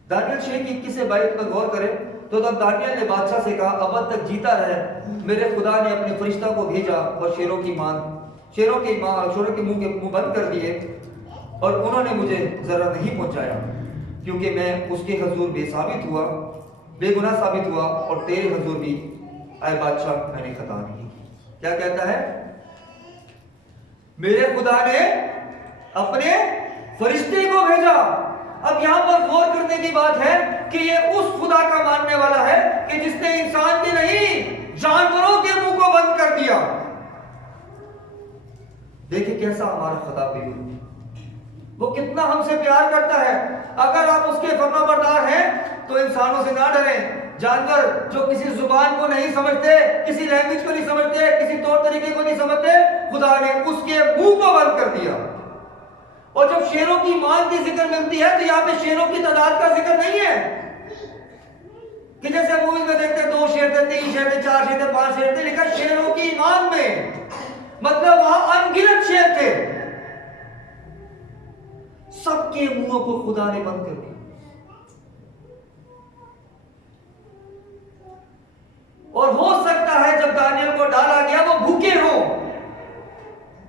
दानियल 6 की 21 से 22 पर गौर करें तो तो तब दानियल ने बादशाह से कहा, अब तक जीता रहे, मेरे खुदा ने अपने फरिश्ता को भेजा और शेरों के मुंह बंद कर दिए, और उन्होंने मुझे जरा नहीं पहुंचाया, क्योंकि मैं उसके हजूर बेगुनाह साबित हुआ, और तेरे हजूर भी आए बादशाह मैंने खता नहीं। क्या कहता है? मेरे खुदा ने अपने फरिश्ते को भेजा। अब यहां पर गौर करने की बात है कि ये उस खुदा का मानने वाला है कि जिसने इंसान के नहीं जानवरों के मुंह को बंद कर दिया। देखिए कैसा हमारा खुदा भी, वो कितना हमसे प्यार करता है। अगर आप उसके फरमाबरदार हैं तो इंसानों से ना डरें। जानवर जो किसी जुबान को नहीं समझते, किसी लैंग्वेज को नहीं समझते, किसी तौर तरीके को नहीं समझते, खुदा ने उसके मुंह को बंद कर दिया। और जब शेरों की माल की जिक्र मिलती है तो यहाँ पे शेरों की तादाद का जिक्र नहीं है कि जैसे मूवी में देखते 2 शेर थे, 3 शेर थे, 4 शेर थे, 5 शेर थे, लिखा शेरों की ईमान में, मतलब वहां अनगिनत शेर थे। सबके मुंहों को खुदा ने बंद कर दिया। और हो सकता है जब दानियल को डाला गया वो भूखे हो,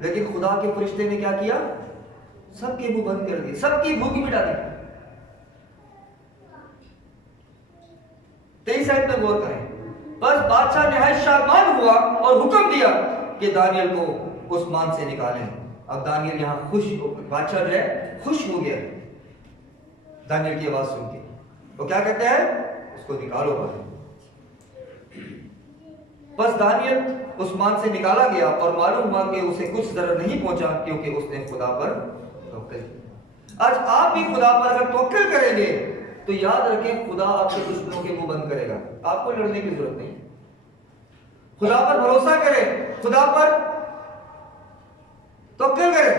लेकिन खुदा के फरिश्ते ने क्या किया? सबके मुंह बंद कर दिए, सबकी भूख मिटा दी। 23 आयत में गौर करें। बस बादशाह निहायत शादमान हुआ और हुक्म दिया कि दानियल को उस मान से निकालें। अब दानियल यहां बादशाह जो है खुश हो गया दानियल की आवाज सुन के। वो क्या कहते हैं? उसको निकालो बाहर। बस दानियल उस मान से निकाला गया और मालूम हुआ कि उसे कुछ जरूर नहीं पहुंचा, क्योंकि उसने खुदा पर तवक्कुल किया। आज आप भी खुदा पर अगर तवक्कुल करेंगे तो याद रखें खुदा आपके दुश्मनों के मुंह बंद करेगा। आपको लड़ने की जरूरत नहीं। खुदा पर भरोसा करें, खुदा पर तवक्कुल करें,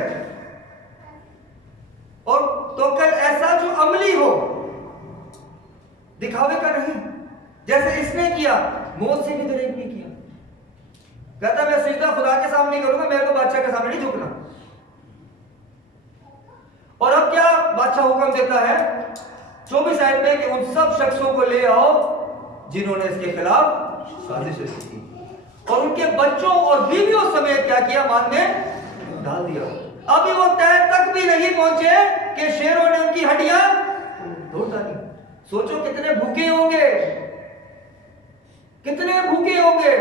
और तवक्कुल ऐसा जो अमली हो, दिखावे का नहीं। जैसे इसने किया, मौत से भी दरेक नहीं किया। कहता मैं सिजदा खुदा के सामने करूंगा, मेरे को बादशाह के सामने नहीं झुकना। और अब क्या बादशाह हुक्म देता है 24 आयत में कि उन सब शख्सों को ले आओ जिन्होंने इसके खिलाफ साजिश की, और उनके बच्चों और बीवियों समेत क्या किया? मान ने डाल दिया। अभी वो तय तक भी नहीं पहुंचे कि शेरों ने उनकी हड्डियां तोड़ डाली। सोचो कितने भूखे होंगे, कितने भूखे होंगे।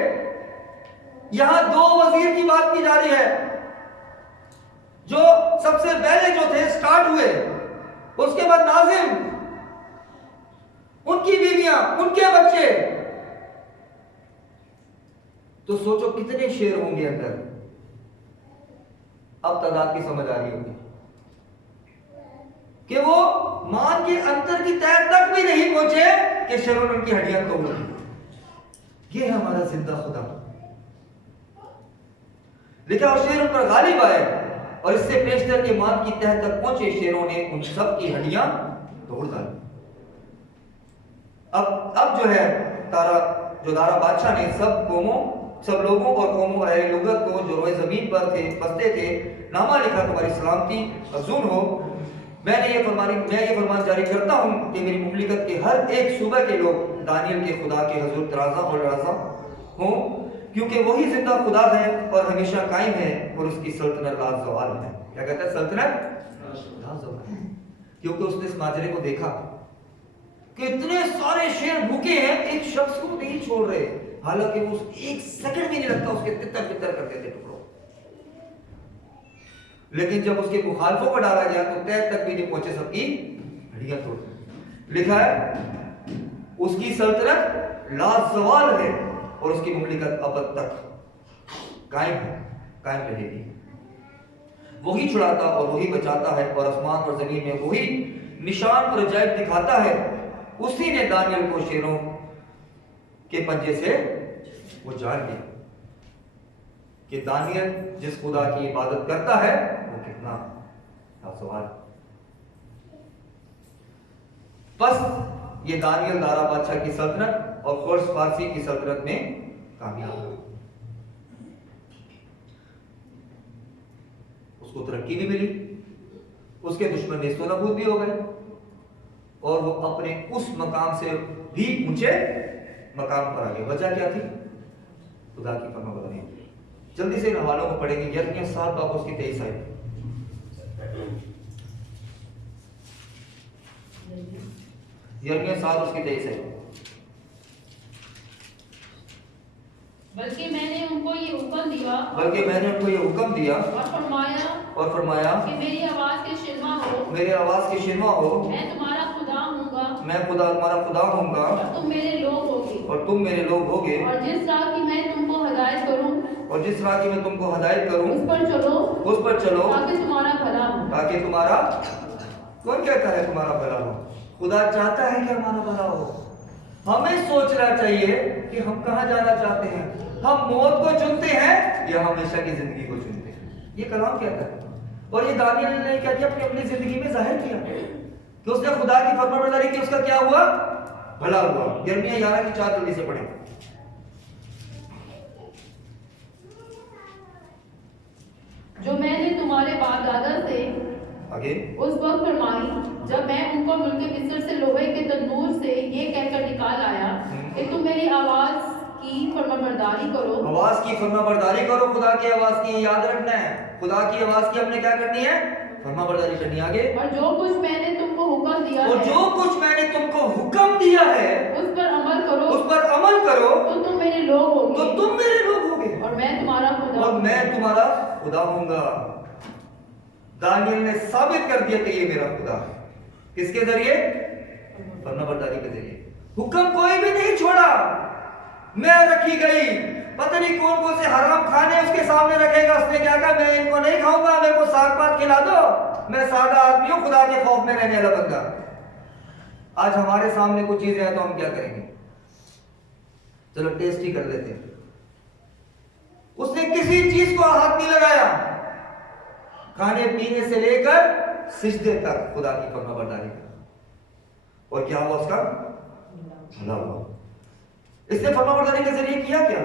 यहां 2 वजीर की बात की जा रही है, जो सबसे पहले जो थे स्टार्ट हुए, उसके बाद नाजिम, उनकी बीवियां, उनके बच्चे। तो सोचो कितने शेर होंगे अंदर। अब तादाद की समझ आ रही होगी कि वो मान के अंतर की तह तक भी नहीं पहुंचे कि शेरों ने उनकी हड्डियां तोड़ दी। ये है हमारा जिंदा खुदा। लिखा और शेर उन पर गालिब आए, और इससे पेशतर के मान की तह तक पहुंचे शेरों ने उन सब की हड्डियां तोड़ डाली। अब जो है दारा बादशाह ने सब लोगों और कौमों और अहले लुगत को जो रोए जमीन पर थे बसते थे नामा लिखा, तुम्हारी सलामती अफजून हो। मैं ये फरमान जारी करता हूं कि मेरी मुमलिकत के हर एक सूबे के लोग दानियल के खुदा के हजूर तराजा और लराजा हो, क्योंकि वही जिंदा खुदा है और हमेशा कायम है, और उसकी सल्तनत लाजवाल है। क्या कहता है? सल्तनत लाजवाल है, क्योंकि उसने इस माजरे को देखा कि इतने सारे शेर भूखे हैं, एक शख्स को नहीं छोड़ रहे, हालांकि वो 1 सेकंड भी नहीं लगता उसके तितर बितर कर देते टुकड़ों। लेकिन जब उसके मुखालफों को डाला गया तो तय तक भी नहीं पहुंचे, सबकी हड्डियां तोड़। लिखा है उसकी सल्तनत लाजवाल है और उसकी मुमलिकत अब तक कायम है, कायम रहेगी। वही छुड़ाता और वही बचाता है, और आसमान और जमीन में वही निशान और अजायब दिखाता है। उसी ने दानियल को शेरों के पंजे से वो जान लिया कि दानियल जिस खुदा की इबादत करता है वो कितना लाजवाब। बस ये दानियल दारा बादशाह की सल्तनत और खुर्स फारसी की सल्तनत में कामयाब हुआ। उसको तरक्की भी मिली, उसके दुश्मन नेस्तोनाबूद भी हो गए। और वो अपने उस मकाम से भी ऊंचे मकाम पर आ गए। वजह क्या थी? खुदा की फरमाबरदारी। जल्दी से इन हवालों को पढ़ेंगे। यिर्मयाह 7 बाब उसकी 23 आयत। यिर्मयाह 7 उसकी 23 आयत। बल्कि मैंने उनको ये हुक्म दिया और फरमाया कि मेरी आवाज के शिरमा हो, मैं तुम्हारा खुदा हूँगा, तुम्हारा खुदा हूँगा, और तुम मेरे लोग होगे, और जिस राह की मैं तुमको हिदायत करूँ उस पर चलो ताकि तुम्हारा भला हो। कौन कहता है तुम्हारा भला हो? खुदा चाहता है कि हमारा भला हो। हमें सोचना चाहिए कि हम कहाँ जाना चाहते हैं। हम मौत को चुनते हैं या हमेशा की जिंदगी को चुनते हैं? ये कलाम कहता है। और ये दानियल ने क्या किया? अपनी जिंदगी में जाहिर किया कि उसने खुदा की फरमाबरदारी की, उसका क्या हुआ? भला हुआ। यिर्मयाह 11 की 4 जल्दी से पढ़ें। जो मैंने तुम्हारे बाप दादा से आगे उस वक्त फरमाई जब मैं उनको मुल्क मिस्र से लोहे के तंदूर से ये कहकर निकाल आया कि तुम मेरी आवाज की फरमाबरदारी करो। खुदा की आवाज की याद रखना है। खुदा की आवाज की हमने क्या करनी है? फरमाबरदारी करनी है। आगे और जो कुछ मैंने तुमको हुक्म दिया है उस पर अमल करो तो तुम मेरे लोग होगे, और मैं तुम्हारा खुदा हूंगा। दानियल ने साबित कर दिया कि ये मेरा खुदा है। किसके जरिए? फरमाबरदारी के जरिए। हुक्म कोई भी नहीं छोड़ा। मैं रखी गई, पता नहीं कौन कौन से हराम खाने उसके सामने रखेगा। उसने क्या कहा? मैं इनको नहीं खाऊंगा, मेरे को साग पात खिला दो, मैं सादा आदमी हूं, खुदा के खौफ में रहने वाला बंदा। आज हमारे सामने कुछ चीजें हैं तो हम क्या करेंगे? चलो टेस्ट ही कर लेते हैं। उसने किसी चीज को हाथ नहीं लगाया, खाने पीने से लेकर सिजदे तक खुदा की फरमाबरदारी। और क्या हुआ? उसका भला हुआ। इसने फरमाबरदारी के जरिए किया क्या?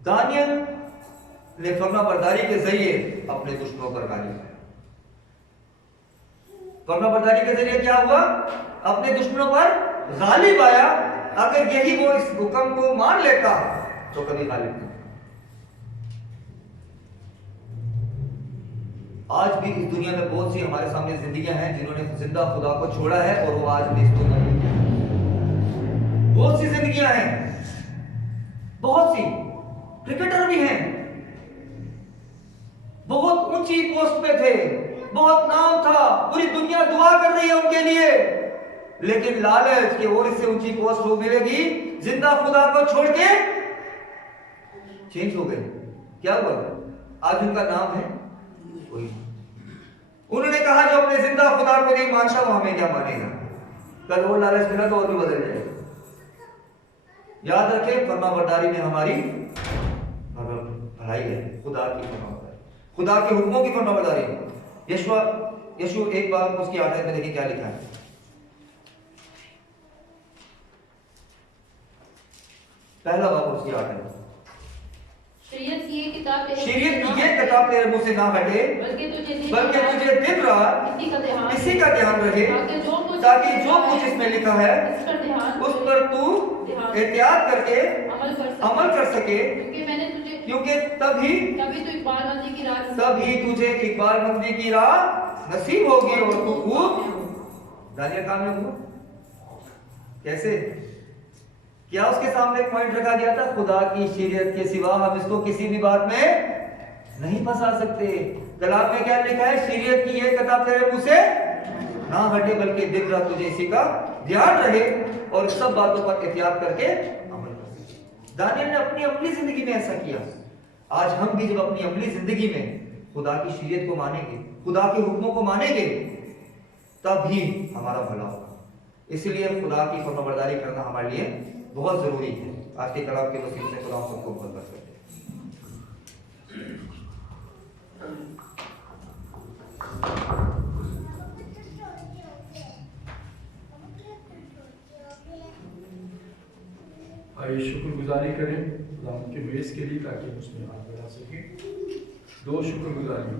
दानियल ने फरमाबरदारी के जरिए अपने दुश्मनों पर गालिब आया। फरमाबरदारी के जरिए क्या हुआ? अपने दुश्मनों पर गालिब आया। अगर यही वो इस हुक्म को मान लेता तो कभी गालिब नहीं। आज भी इस दुनिया में बहुत सी हमारे सामने जिंदगियां हैं जिन्होंने जिंदा खुदा को छोड़ा है और वो आज भी इस दुनिया में बहुत सी जिंदगियां हैं। बहुत सी क्रिकेटर भी हैं, बहुत ऊंची पोस्ट पे थे, बहुत नाम था, पूरी दुनिया दुआ कर रही है उनके लिए, लेकिन लालच की और इससे ऊंची पोस्ट वो मिलेगी, जिंदा खुदा को छोड़ के चेंज हो गए। क्या हुआ? आज उनका नाम है कोई। उन्होंने कहा जो अपने जिंदा खुदा को नहीं मानता वो हमें क्या मानेगा? कल वो लालच मिला तो और भी बदल जाएगा। याद रखें, फरमाबरदारी में हमारी भलाई है। खुदा की फरमाबरदारी, खुदा के हुक्मों की फरमाबरदारी। यशू 1 बार उसकी आयत में देखिए क्या लिखा है। पहला बार उसकी आयत। शरीयत की ये किताब तेरे मुंह से ना हटे, बल्कि तुझे दिन रात इसी का ध्यान रहे, ताकि जो कुछ इसमें लिखा है उस पर तू एहतियात करके अमल कर सके, क्योंकि तभी तुझे इकबालमंदी की राह नसीब होगी और तू खूब दानियल कामयाब हुआ। कैसे? क्या उसके सामने एक पॉइंट रखा गया था? खुदा की शरीयत के सिवा हम इसको किसी भी बात में नहीं फंसा सकते। कलाम में क्या लिखा है? शरीयत की ये किताब तेरे मुंह से ना हटे, बल्कि दिन रात तुझे इसी का ध्यान रहे और सब बातों पर एहतियात करके अमल कर। दानियल ने अपनी जिंदगी में ऐसा किया। आज हम भी जब अपनी जिंदगी में खुदा की शरीयत को मानेंगे, खुदा के हुक्मों को मानेंगे, तब ही हमारा भला होगा। इसलिए खुदा की फरमाबरदारी करना हमारे लिए बहुत जरूरी है। आज के कलाम के वसीले से खुदा सबको बहुत बरकत दे। आइए शुक्रगुजारी करें खुदा के बेस के लिए, ताकि उसमें हाथ बढ़ा सके। 2 शुक्रगुजारी।